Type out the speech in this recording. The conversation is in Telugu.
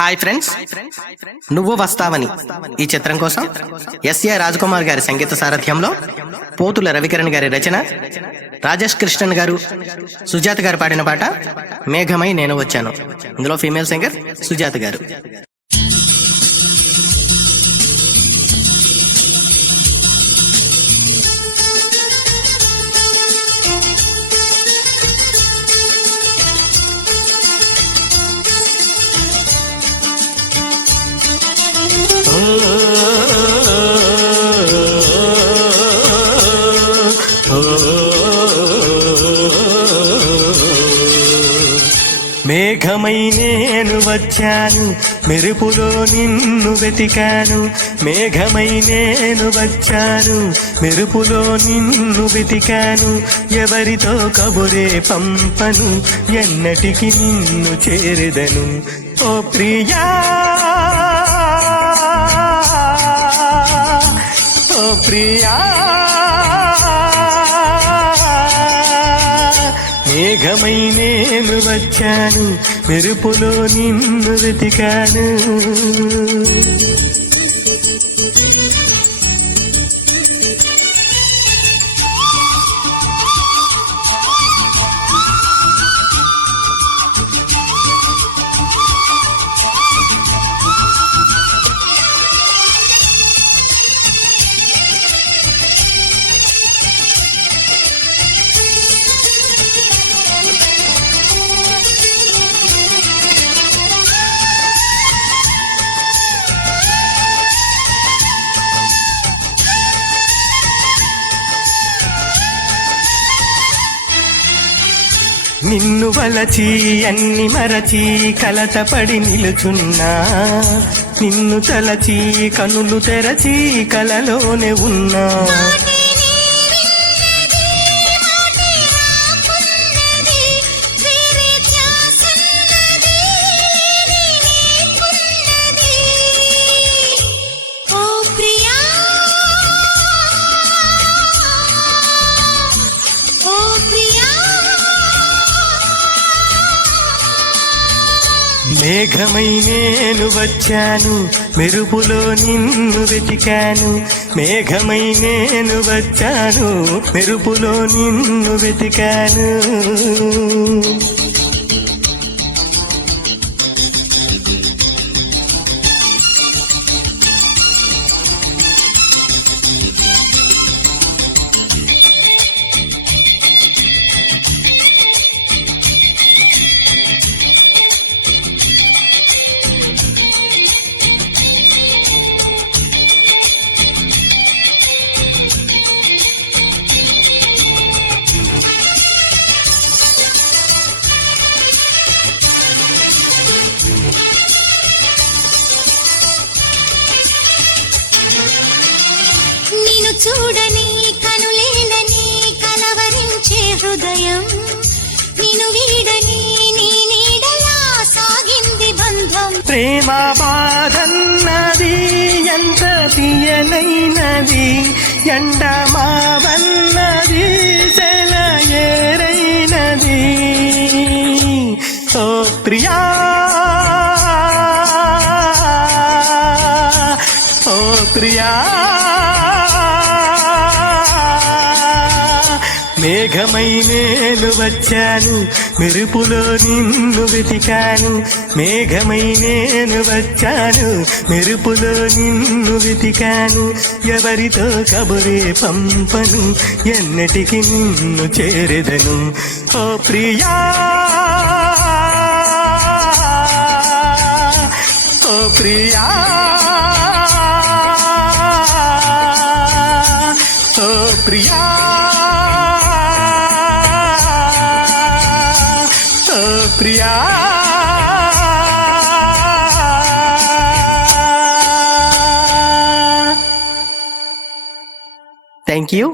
హాయ్ ఫ్రెండ్స్, నువ్వు వస్తావని ఈ చిత్రం కోసం ఎస్ఏ రాజకుమార్ గారి సంగీత సారథ్యంలో పోతుల రవికిరణ్ గారి రచన, రాజేష్ కృష్ణన్ గారు, సుజాత గారు పాడిన పాట మేఘమై నేను వచ్చాను. ఇందులో ఫీమేల్ సింగర్ సుజాత గారు. మేఘమై నేను వచ్చాను, మెరుపులో నిన్ను వెతికాను. మేఘమై నేను వచ్చాను, మెరుపులో నిన్ను వెతికాను. ఎవరితో కబురే పంపను, ఎన్నటికి నిన్ను చేరెదను. ఓ ప్రియా, ఓ ప్రియా, మేఘమై నేను వచ్చాను, మెరుపులో నిన్ను వెతికాను. నిన్ను వలచి అన్ని మరచి కలతపడి నిలుచున్నా. నిన్ను తలచి కనులు తెరచి కలలోనే ఉన్నా. మేఘమై నేను వచ్చాను, మెరుపులో నిన్ను వెతికాను. మేఘమై నేను వచ్చాను, మెరుపులో నిన్ను వెతికాను. నిన్ను చూడని కనులేలని కలవరించే హృదయం, నిన్ను వీడని నీ నీడలా సాగింది బంధం. ప్రేమ బాధన్నది ఎంత తీయనైనది, ఎండమావన్నది సెలయేరైనది. ఓ ప్రియా, ఓ ప్రియా, మేఘమై నేను వచ్చాను, మెరుపులో నిన్ను వెతికాను. మేఘమై నేను వచ్చాను, మెరుపులో నిన్ను వెతికాను. ఎవరితో కబురే పంపను, ఎన్నటికి నిన్ను చేరెదను. ఓ ప్రియా, ఓ ప్రియా, ఓ ప్రియా, ప్రియా. Thank you.